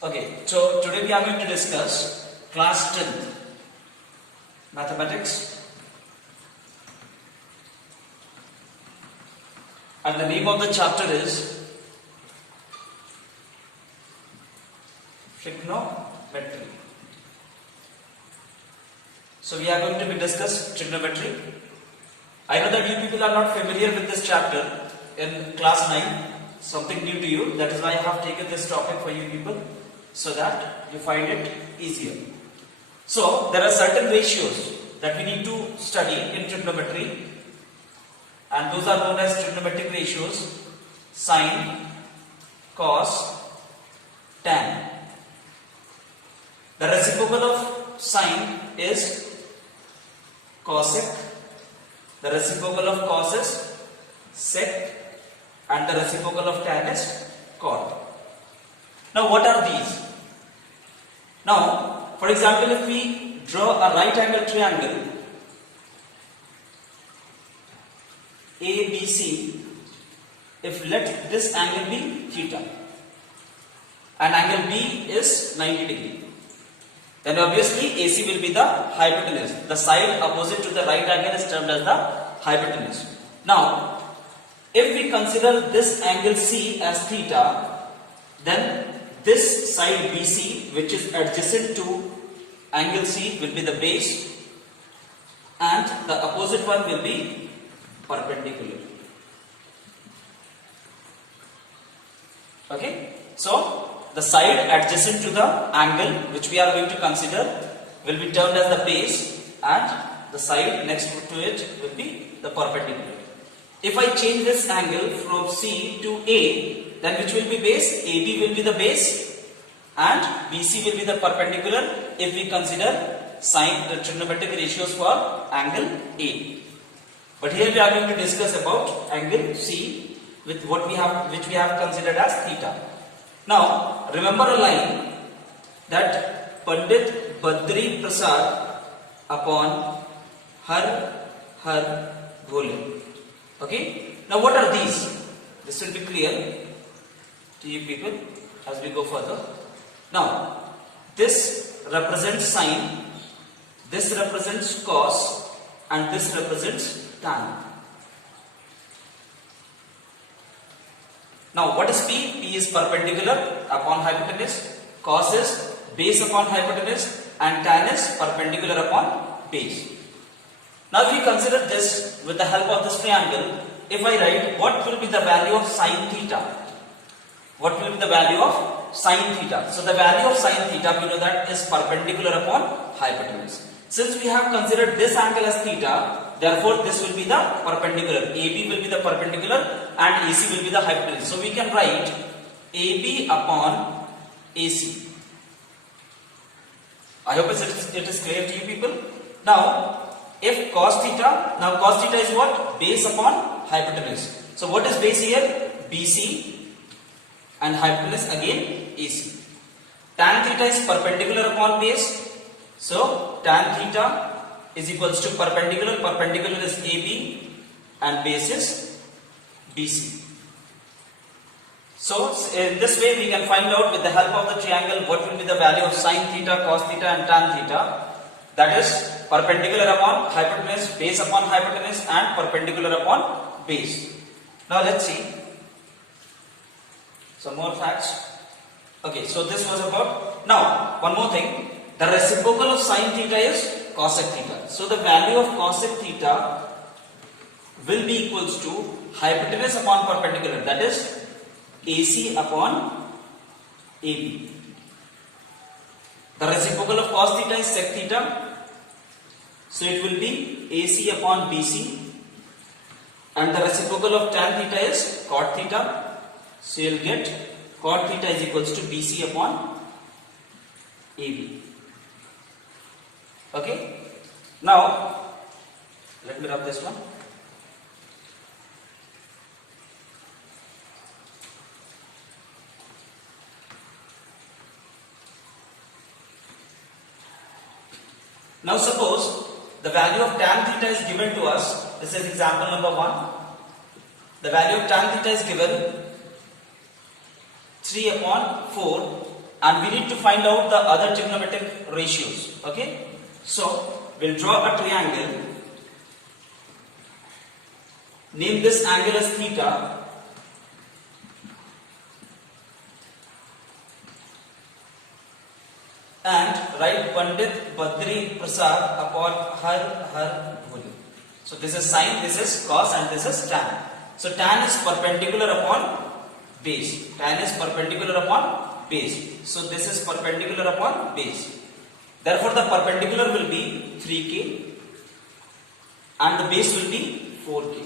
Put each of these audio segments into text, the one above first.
Okay, so today we are going to discuss class 10th mathematics, and the name of the chapter is trigonometry. So we are going to be discuss trigonometry. I know that you people are not familiar with this chapter in class 9, something new to you. That is why I have taken this topic for you people, so that you find it easier. So there are certain ratios that we need to study in trigonometry, and those are known as trigonometric ratios: sine, cos, tan. The reciprocal of sine is cosec, the reciprocal of cos is sec, and the reciprocal of tan is cot. Now what are these? Now, for example, if we draw a right angle triangle ABC, if let this angle be theta and angle B is 90 degree, then obviously AC will be the hypotenuse. The side opposite to the right angle is termed as the hypotenuse. Now, if we consider this angle C as theta, then this side BC, which is adjacent to angle C, will be the base, and the opposite one will be perpendicular. Okay, so the side adjacent to the angle which we are going to consider will be termed as the base, and the side next to it will be the perpendicular. If I change this angle from C to A, then which will be base? AB will be the base and BC will be the perpendicular if we consider sine trigonometric ratios for angle A. But here we are going to discuss about angle C with which we have considered as theta. Now remember a line that Pandit Badri Prasad upon Har Har Bhole. Okay. Now what are these? This will be clear to you people as we go further. Now this represents sine, this represents cos, and this represents tan. Now what is P? P is perpendicular upon hypotenuse, cos is base upon hypotenuse, and tan is perpendicular upon base. Now if we consider this with the help of this triangle, if I write what will be the value of sine theta? What will be the value of sine theta? So the value of sine theta, we know that is perpendicular upon hypotenuse. Since we have considered this angle as theta, therefore this will be the perpendicular. AB will be the perpendicular and AC will be the hypotenuse. So we can write AB upon AC. I hope it is clear to you people. Now if cos theta, now cos theta is what? Base upon hypotenuse. So what is base here? BC, and hypotenuse again AC. Tan theta is perpendicular upon base. So tan theta is equals to perpendicular. Perpendicular is AB and base is BC. So in this way we can find out with the help of the triangle what will be the value of sine theta, cos theta, and tan theta. That is perpendicular upon hypotenuse, base upon hypotenuse, and perpendicular upon base. Now let's see some more facts. Okay, so this was about. Now one more thing. The reciprocal of sine theta is cosec theta. So the value of cosec theta will be equals to hypotenuse upon perpendicular, that is AC upon AB. The reciprocal of cos theta is sec theta. So it will be AC upon BC, and the reciprocal of tan theta is cot theta. So you will get cot theta is equals to BC upon AB. Okay. Now let me rub this one. Now suppose the value of tan theta is given to us. This is example number 1. The value of tan theta is given 3 upon 4 and we need to find out the other trigonometric ratios. Okay, so we'll draw a triangle. Name this angle as theta. And write Pandit Badri Prasad upon her bholi. So this is sine, this is cos, and this is tan. So tan is perpendicular upon base. Tan is perpendicular upon base. So this is perpendicular upon base. Therefore the perpendicular will be 3k and the base will be 4k.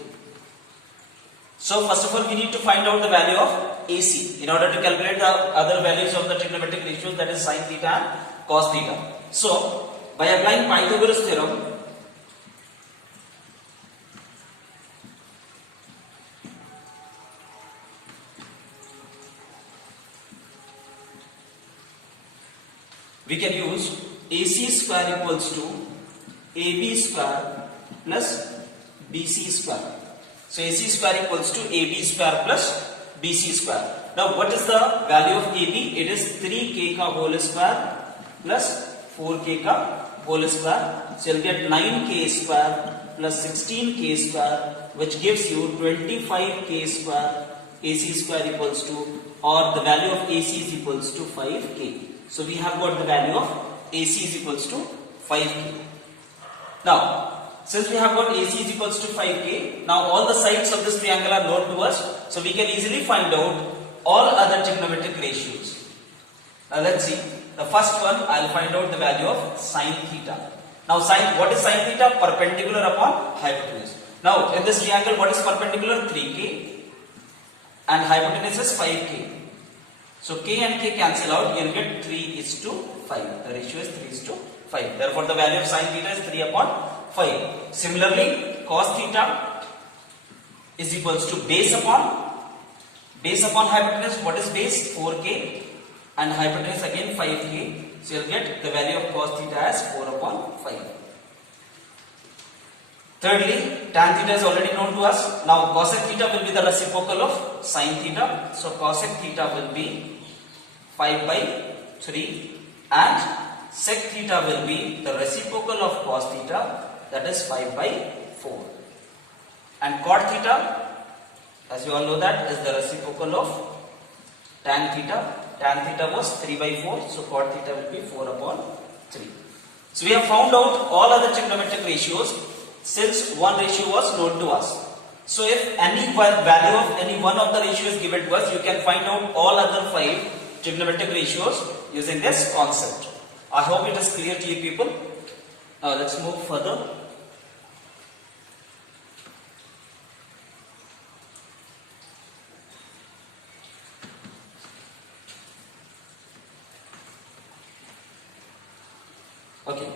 So first of all we need to find out the value of AC in order to calculate the other values of the trigonometric ratios, that is sin theta and cos theta. So by applying Pythagoras theorem, we can use AC square equals to AB square plus BC square. So AC square equals to AB square plus BC square. Now what is the value of AB? It is 3k ka whole square plus 4k ka whole square. So you'll get 9k square plus 16k square, which gives you 25k square. AC square equals to, or the value of AC is equals to 5k. So we have got the value of AC is equals to 5k. Now since we have got AC is equals to 5k, now all the sides of this triangle are known to us, so we can easily find out all other trigonometric ratios. Now let's see. The first one, I will find out the value of sin theta. Now what is sin theta? Perpendicular upon hypotenuse. Now in this triangle, what is perpendicular? 3k and hypotenuse is 5k. So k and k cancel out, you will get 3:5. The ratio is 3:5. Therefore the value of sin theta is 3 upon 5. Similarly, cos theta is equals to base upon hypotenuse. What is base? 4k and hypotenuse again 5k. So you'll get the value of cos theta as 4 upon 5. Thirdly, tan theta is already known to us. Now cosec theta will be the reciprocal of sin theta. So cosec theta will be 5 by 3 and sec theta will be the reciprocal of cos theta, that is 5 by 4. And cot theta, as you all know, that is the reciprocal of tan theta. Tan theta was 3 by 4, so cot theta will be 4 upon 3. So we have found out all other trigonometric ratios since one ratio was known to us. So if any value of any one of the ratios is given to us, you can find out all other 5 trigonometric ratios using this concept. I hope it is clear to you people. Now let's move further. Okay.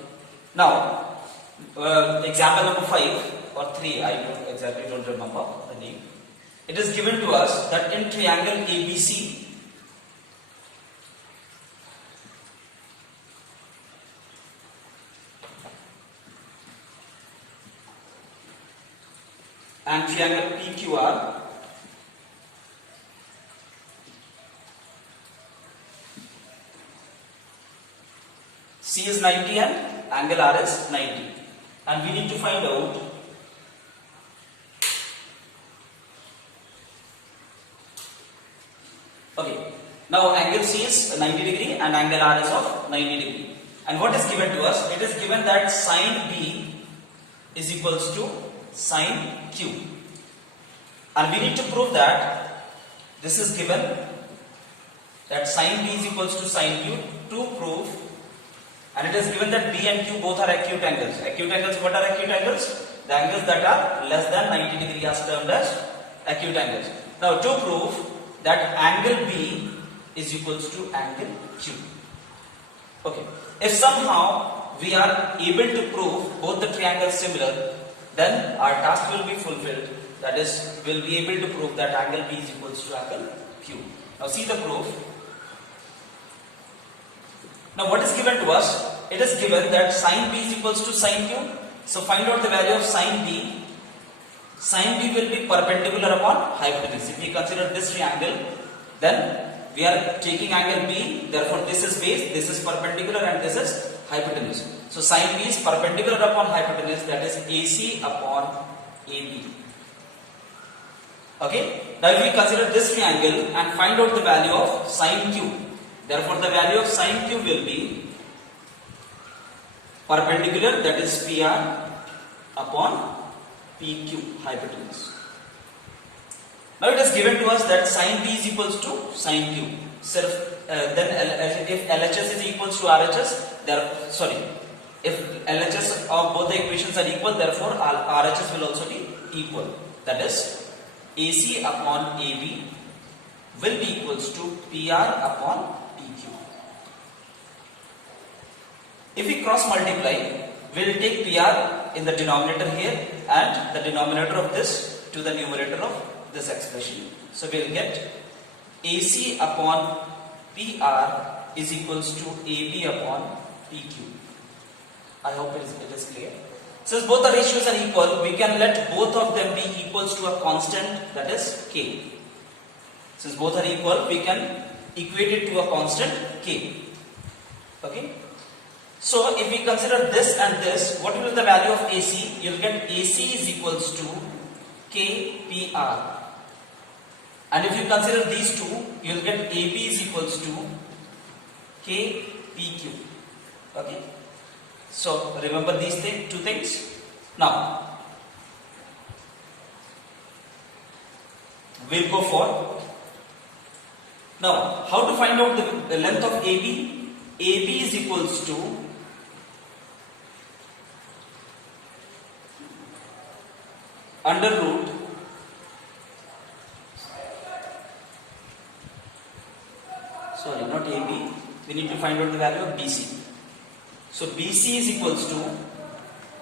Now example number 5 or 3, I don't remember the name. It is given to us that in triangle ABC, and triangle PQR, C is 90 and angle R is 90, and we need to find out okay. Now angle C is 90 degree and angle R is of 90 degree. And what is given to us? It is given that sine B is equals to sine Q. And we need to prove that this is given that sine B is equals to sine Q. To prove, and it is given that B and Q both are acute angles. Acute angles, what are acute angles? The angles that are less than 90 degree are termed as acute angles. Now to prove that angle B is equals to angle Q. Okay. If somehow we are able to prove both the triangles similar, then our task will be fulfilled. That is, we'll be able to prove that angle B is equals to angle Q. Now see the proof. Now what is given to us? It is given that sine B is equals to sine Q. So find out the value of sine B. Sine B will be perpendicular upon hypotenuse. If we consider this triangle, then we are taking angle B, therefore this is base, this is perpendicular and this is hypotenuse. So sine B is perpendicular upon hypotenuse, that is AC upon AB. Okay, now if we consider this triangle and find out the value of sine Q, therefore the value of sine Q will be perpendicular, that is PR upon PQ, hypotenuse. Now it is given to us that sine B is equals to sine Q. Then if LHS is equals to RHS, if LHS of both the equations are equal, therefore RHS will also be equal. That is AC upon AB will be equals to PR upon PQ. If we cross multiply, we will take PR in the denominator here and the denominator of this to the numerator of this expression. So we will get AC upon PR is equals to AB upon PQ. I hope it is clear. Since both the ratios are equal, we can let both of them be equals to a constant, that is K. Since both are equal, we can equate it to a constant K. Okay. So if we consider this and this, what will be the value of AC? You will get AC is equals to KPR. And if you consider these two, you will get AB is equals to KPQ. Okay. So remember these two things. Now we'll go for now how to find out the length of AB. AB is equals to under root not AB, we need to find out the value of BC. So BC is equals to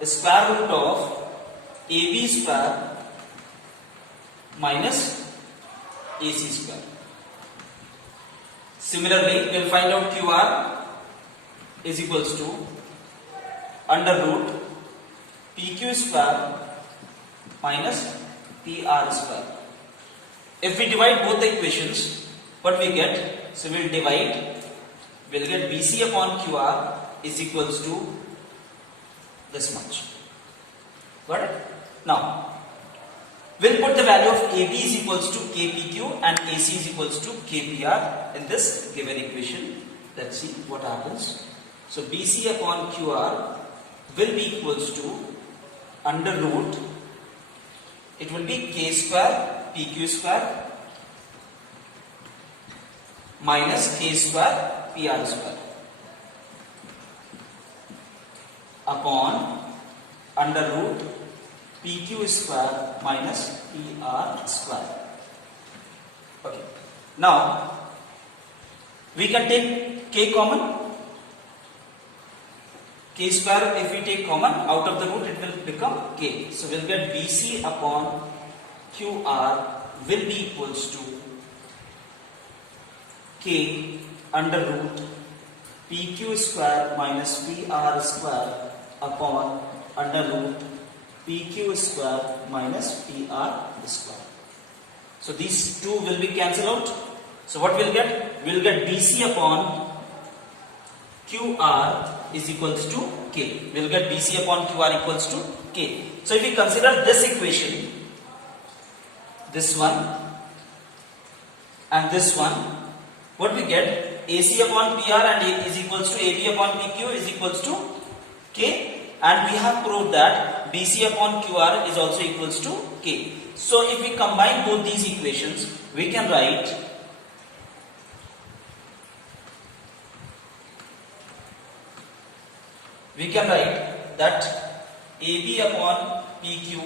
the square root of AB square minus AC square. Similarly, we will find out QR is equals to under root PQ square minus PR square. If we divide both the equations, what we get? So we will divide, we will get BC upon QR is equals to this much. Got it? Now, we will put the value of AB is equals to KPQ and AC is equals to KPR in this given equation. Let's see what happens. So BC upon QR will be equals to under root, it will be K square PQ square minus K square PR square upon under root PQ square minus PR square. Okay. Now we can take K common. K square, if we take common out of the root, it will become K. So we'll get BC upon QR will be equals to K under root PQ square minus PR square upon under root PQ square minus PR square. So these two will be cancelled out. So what we'll get? We'll get BC upon QR is equals to K. We'll get BC upon QR equals to K. So if we consider this equation, this one and this one, what we get? AC upon PR and is equals to AB upon PQ is equals to K, and we have proved that BC upon QR is also equals to K. So if we combine both these equations, we can write that AB upon PQ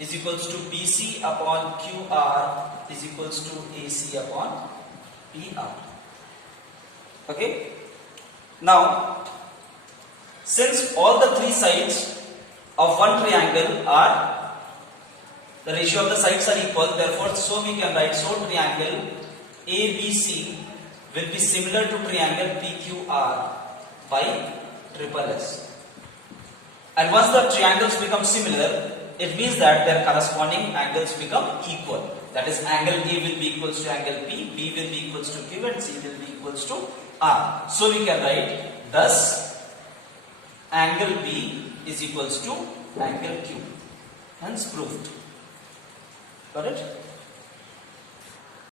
is equals to BC upon QR is equals to AC upon PR. Okay. Now, since all the three sides of one triangle are, the ratio of the sides are equal, therefore, so we can write, so triangle ABC will be similar to triangle PQR by triple S. And once the triangles become similar, it means that their corresponding angles become equal. That is, angle A will be equals to angle P, B will be equals to Q, and C will be equals to R. So we can write, thus angle B is equals to angle Q. Hence proved. Got it?